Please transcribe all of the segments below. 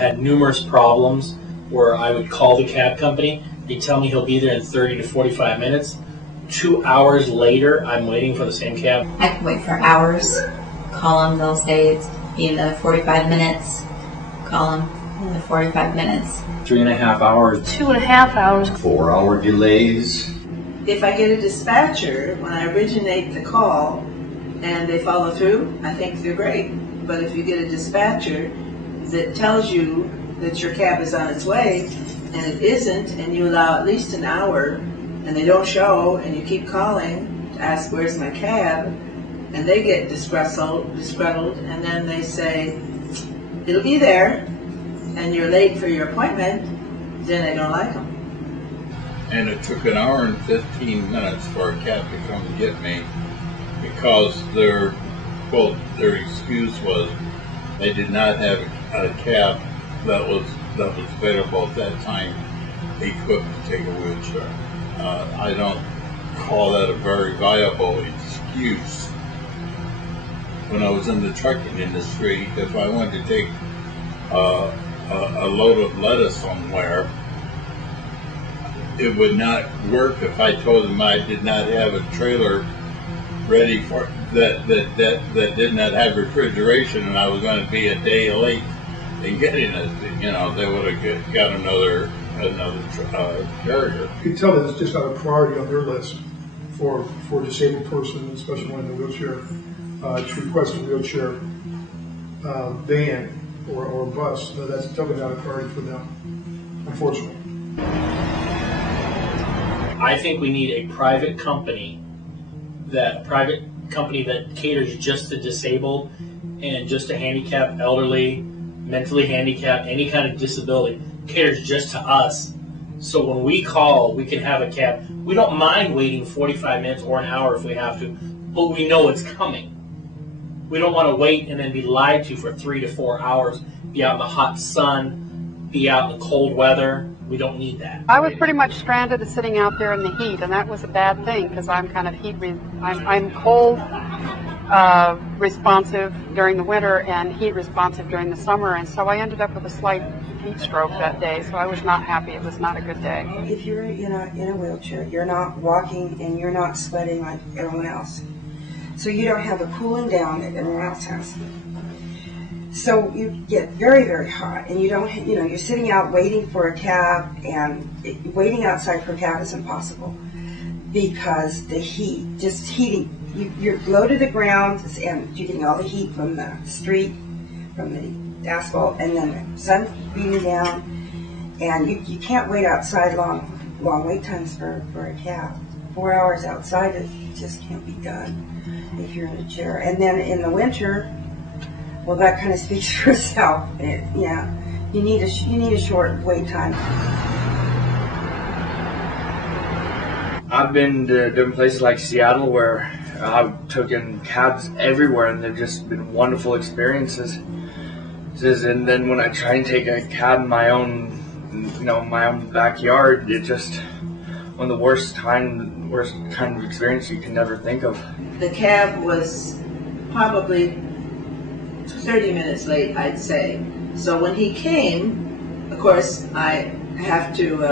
had numerous problems where I would call the cab company. They tell me he'll be there in 30 to 45 minutes. 2 hours later, I'm waiting for the same cab. I could wait for hours, call them those days, be another 45 minutes, call them another 45 minutes. 3.5 hours. 2.5 hours. 4-hour delays. If I get a dispatcher, when I originate the call and they follow through, I think they're great. But if you get a dispatcher that tells you that your cab is on its way and it isn't, and you allow at least an hour and they don't show, and you keep calling to ask where's my cab, and they get disgruntled, and then they say it'll be there and you're late for your appointment, then I don't like them. And it took an hour and 15 minutes for a cab to come and get me because their excuse was they did not have a cab that was available at that time equipped to take a wheelchair. I don't call that a very viable excuse. When I was in the trucking industry, if I wanted to take a load of lettuce somewhere, it would not work if I told them I did not have a trailer ready for that did not have refrigeration, and I was going to be a day late in getting it. You know, they would have got another carrier. You can tell that it's just not a priority on their list for a disabled person, especially one in a wheelchair, to request a wheelchair van or bus. So that's totally not a priority for them, unfortunately. I think we need a private company that caters just to disabled and just to handicapped, elderly, mentally handicapped, any kind of disability, caters just to us. So when we call, we can have a cab. We don't mind waiting 45 minutes or an hour if we have to, but we know it's coming. We don't want to wait and then be lied to for 3 to 4 hours, be out in the hot sun, be out in the cold weather. We don't need that. I was pretty much stranded sitting out there in the heat, and that was a bad thing because I'm kind of I'm cold responsive during the winter and heat responsive during the summer, and so I ended up with a slight heat stroke that day, so I was not happy. It was not a good day. If you're in a wheelchair, you're not walking and you're not sweating like everyone else, so you don't have the cooling down that everyone else has. So you get very, very hot, and you don't, you're sitting out waiting for a cab, and waiting outside for a cab is impossible because the heat, just heating, you're low to the ground, and you're getting all the heat from the street, from the asphalt, and then the sun beating down, and you can't wait outside long wait times for a cab. 4 hours outside, it just can't be done if you're in a chair. And then in the winter, well, that kind of speaks for itself. Yeah, you need a short wait time. I've been to different places like Seattle where I've taken cabs everywhere, and they've just been wonderful experiences. And then when I try and take a cab in my own, my own backyard, it's just one of the worst kind of experience you can never think of. The cab was probably 30 minutes late, I'd say. So when he came, of course, I have to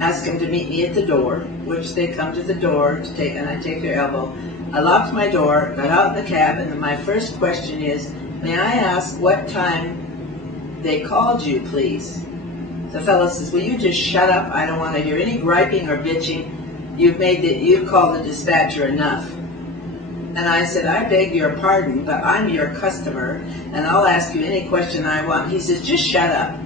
ask him to meet me at the door, which they come to the door to take, and I take their elbow. I locked my door, got out in the cab, and then my first question is, may I ask what time they called you, please? The fellow says, will you just shut up? I don't want to hear any griping or bitching. You've called the dispatcher enough. And I said, I beg your pardon, but I'm your customer, and I'll ask you any question I want. He says, just shut up.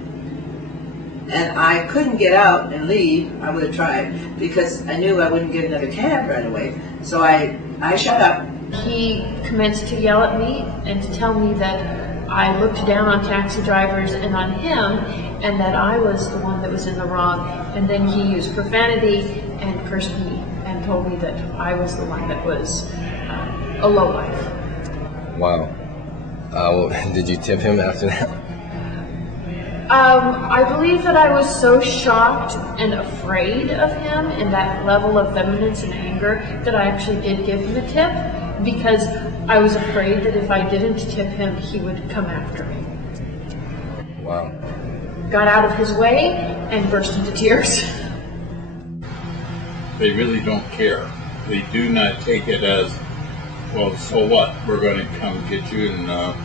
And I couldn't get out and leave. I would have tried, because I knew I wouldn't get another cab right away. So I shut up. He commenced to yell at me and to tell me that I looked down on taxi drivers and on him, and that I was the one that was in the wrong. And then he used profanity and cursed me and told me that I was the one that was a lowlife. Wow. Well, did you tip him after that? I believe that I was so shocked and afraid of him and that level of vehemence and anger that I actually did give him a tip, because I was afraid that if I didn't tip him, he would come after me. Wow. got out of his way and burst into tears. They really don't care. They do not take it as, well, so what? We're going to come get you and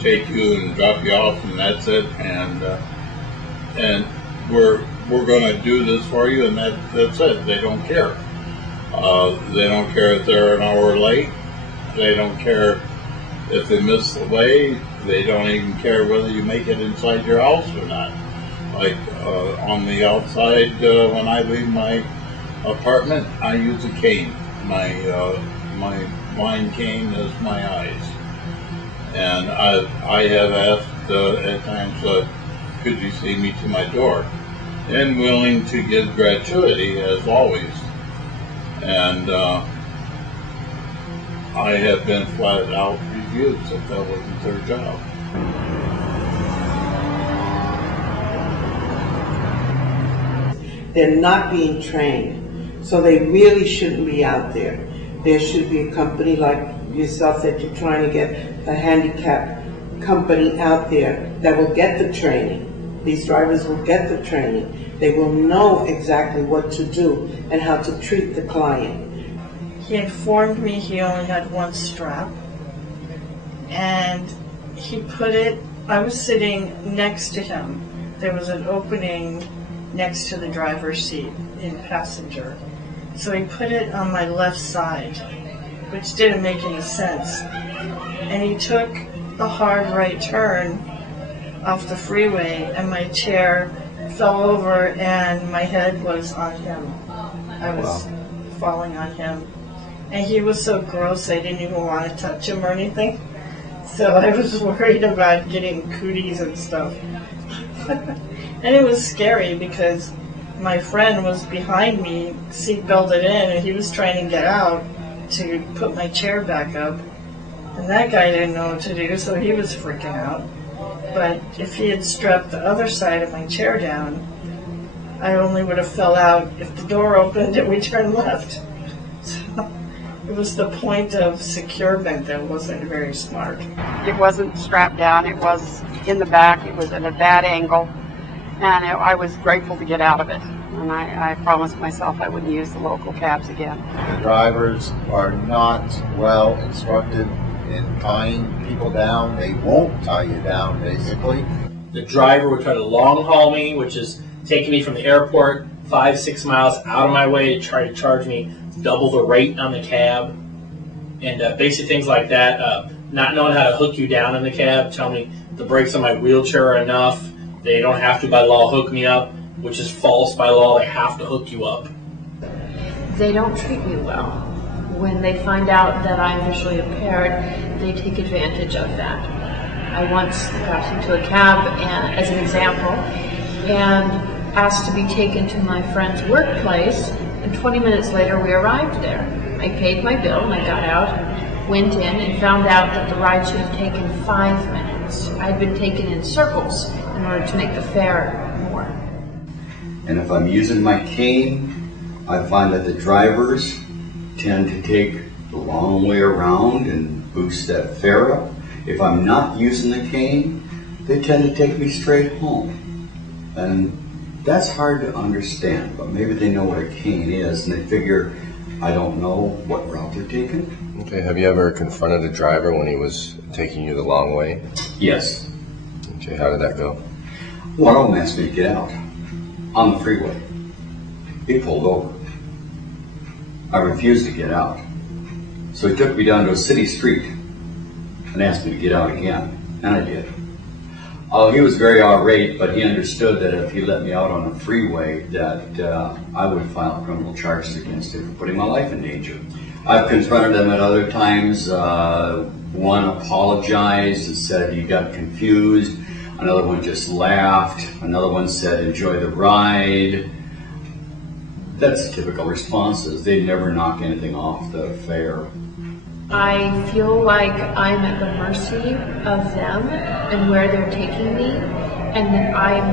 take you and drop you off, and that's it. And we're going to do this for you, and that's it. They don't care. They don't care if they're an hour late. They don't care if they miss the way. They don't even care whether you make it inside your house or not. Like on the outside, when I leave my apartment, I use a cane. My blind cane is my eyes. And I have asked at times, could you see me to my door? And willing to give gratuity, as always. And I have been flat out refused if that wasn't their job. They're not being trained, so they really shouldn't be out there. There should be a company like yourself that you're trying to get, a handicap company out there that will get the training. These drivers will get the training. They will know exactly what to do and how to treat the client. He informed me he only had one strap, and he put it, I was sitting next to him. There was an opening next to the driver's seat in passenger. So he put it on my left side, which didn't make any sense. And he took a hard right turn off the freeway, and my chair fell over and my head was on him. I was falling on him. And he was so gross I didn't even want to touch him or anything. So I was worried about getting cooties and stuff. And it was scary because my friend was behind me, seat belted in, and he was trying to get out to put my chair back up. And that guy didn't know what to do, so he was freaking out. But if he had strapped the other side of my chair down, I only would have fell out if the door opened and we turned left. So it was the point of securement that wasn't very smart. It wasn't strapped down, it was in the back, it was at a bad angle, and I was grateful to get out of it. And I promised myself I wouldn't use the local cabs again. The drivers are not well instructed in tying people down. They won't tie you down, basically. The driver would try to long haul me, which is taking me from the airport 5-6 miles out of my way to try to charge me double the rate on the cab, and basic things like that. Not knowing how to hook you down in the cab, tell me the brakes on my wheelchair are enough. They don't have to by law hook me up, which is false by law. They have to hook you up. They don't treat me well. When they find out that I'm visually impaired, they take advantage of that. I once got into a cab, as an example, and asked to be taken to my friend's workplace, and 20 minutes later we arrived there. I paid my bill and I got out, went in, and found out that the ride should have taken 5 minutes. I'd been taken in circles in order to make the fare more. And if I'm using my cane, I find that the drivers tend to take the long way around and boost that fare up. If I'm not using the cane, they tend to take me straight home. And that's hard to understand, but maybe they know what a cane is and they figure I don't know what route they're taking. Okay, have you ever confronted a driver when he was taking you the long way? Yes. Okay, how did that go? One of them asked me to get out on the freeway. He pulled over. I refused to get out. So he took me down to a city street and asked me to get out again, and I did. He was very irate, but he understood that if he let me out on the freeway, that I would file criminal charges against him for putting my life in danger. I've confronted them at other times. One apologized and said he got confused. Another one just laughed. Another one said, enjoy the ride. That's typical responses. They never knock anything off the fare. I feel like I'm at the mercy of them and where they're taking me, and that I'm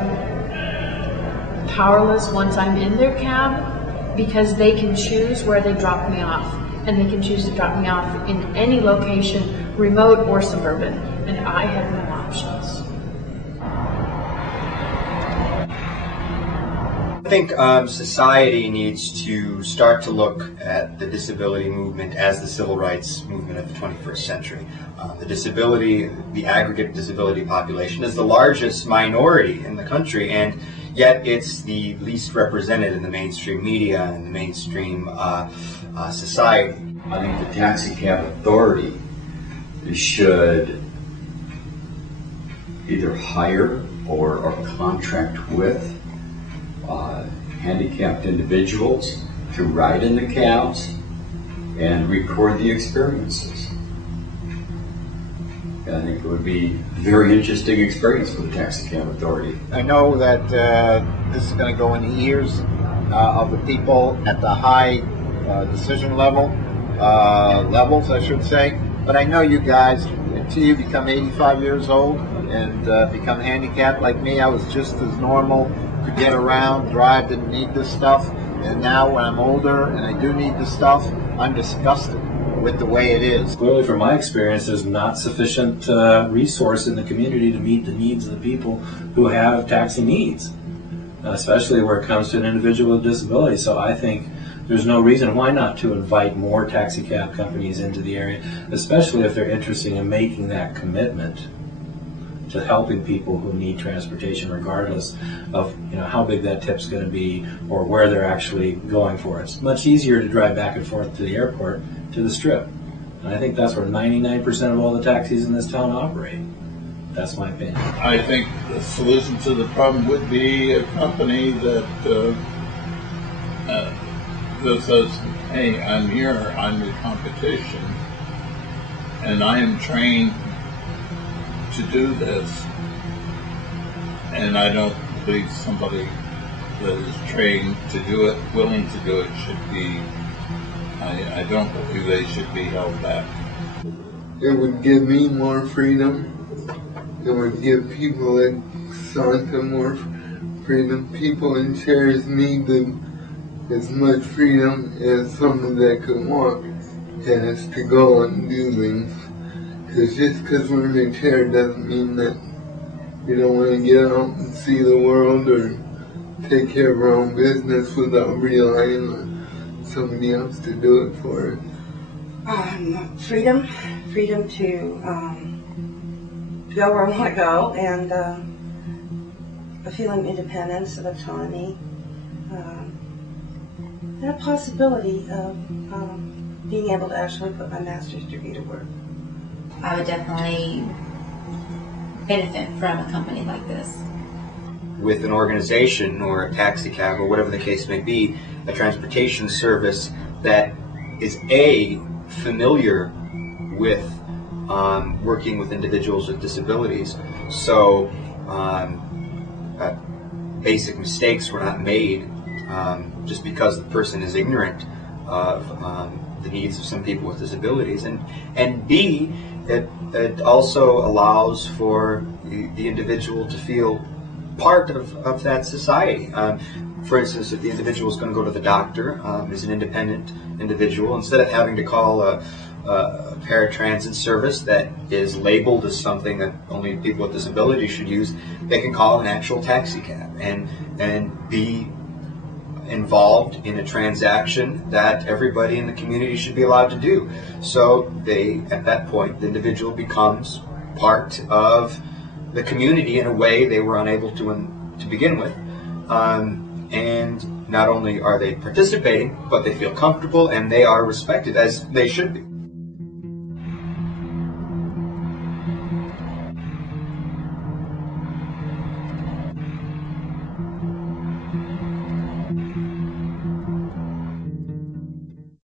powerless once I'm in their cab, because they can choose where they drop me off, and they can choose to drop me off in any location, remote or suburban, and I have no options. I think society needs to start to look at the disability movement as the civil rights movement of the 21st century. The aggregate disability population is the largest minority in the country, and yet it's the least represented in the mainstream media and the mainstream society. I think the Taxicab Authority should either hire or contract with handicapped individuals to ride in the cabs and record the experiences. And I think it would be a very interesting experience for the Taxicab Authority. I know that this is going to go in the ears of the people at the high decision levels, I should say. But I know you guys, until you become 85 years old and become handicapped like me, I was just as normal, could get around, drive, didn't need this stuff. And now when I'm older and I do need this stuff, I'm disgusted with the way it is. Clearly, from my experience, there's not sufficient resource in the community to meet the needs of the people who have taxi needs, especially where it comes to an individual with disability. So I think there's no reason why not to invite more taxi cab companies into the area, especially if they're interested in making that commitment to helping people who need transportation, regardless of how big that tip's going to be or where they're actually going for it. It's much easier to drive back and forth to the airport to the Strip, and I think that's where 99% of all the taxis in this town operate. That's my opinion. I think the solution to the problem would be a company that says, "Hey, I'm here. I'm your competition, and I am trained to do this." And I don't believe somebody that is trained to do it, willing to do it, should be. I don't believe they should be held back. It would give me more freedom. It would give people like Santa more freedom. People in chairs need as much freedom as someone that could walk has to go and do things. Because just because we're in a chair doesn't mean that we don't want to get out and see the world or take care of our own business without relying on somebody else to do it for us. Freedom to go where I want to go, and a feeling of independence, of autonomy, and a possibility of being able to actually put my master's degree to work. I would definitely benefit from a company like this. With an organization or a taxi cab or whatever the case may be, a transportation service that is familiar with working with individuals with disabilities, so basic mistakes were not made just because the person is ignorant of the needs of some people with disabilities, and B, it also allows for the individual to feel part of that society. For instance, if the individual is going to go to the doctor, is an independent individual, instead of having to call a paratransit service that is labeled as something that only people with disabilities should use, they can call an actual taxi cab and be involved in a transaction that everybody in the community should be allowed to do. So at that point, the individual becomes part of the community in a way they were unable to begin with. And not only are they participating, but they feel comfortable and they are respected as they should be.